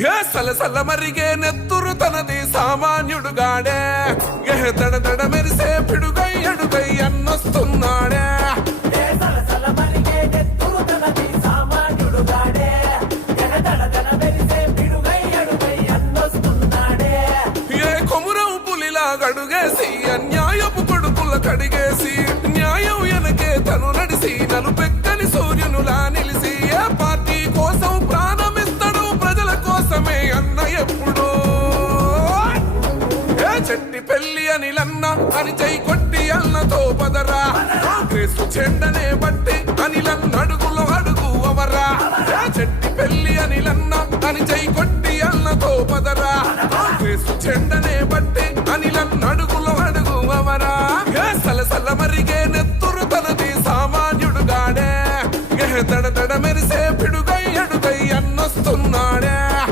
ఏ సలసల మరిగే నెత్తురు తనది సామాన్యుడుగాడే ఏ దడ దడ మెరిసే పిడుగై అడుగై అన్నొస్తున్నాడే ఏ కొమురం పులిలా గడుగేసి అన్యాయపు కొడుకుల కడిగేసి న్యాయం వెనకే తను నడిసి నలుపెక్కని సూర్యునులా నిలిసి ఏ పార్టీ కోసం ప్రాణమిస్తాడు ప్రజల కోసమే అన్న ఎప్పుడు ఏ చెట్టి పెళ్లి అనిలన్న అని చై కొట్టి అన్నతో పదరా కాంగ్రెస్ చెండనే బట్టి అనిలన్న అడుగులో అడుగు అవరా ఏ చెట్టి పెళ్లి అనిలన్న అని చై కొట్టి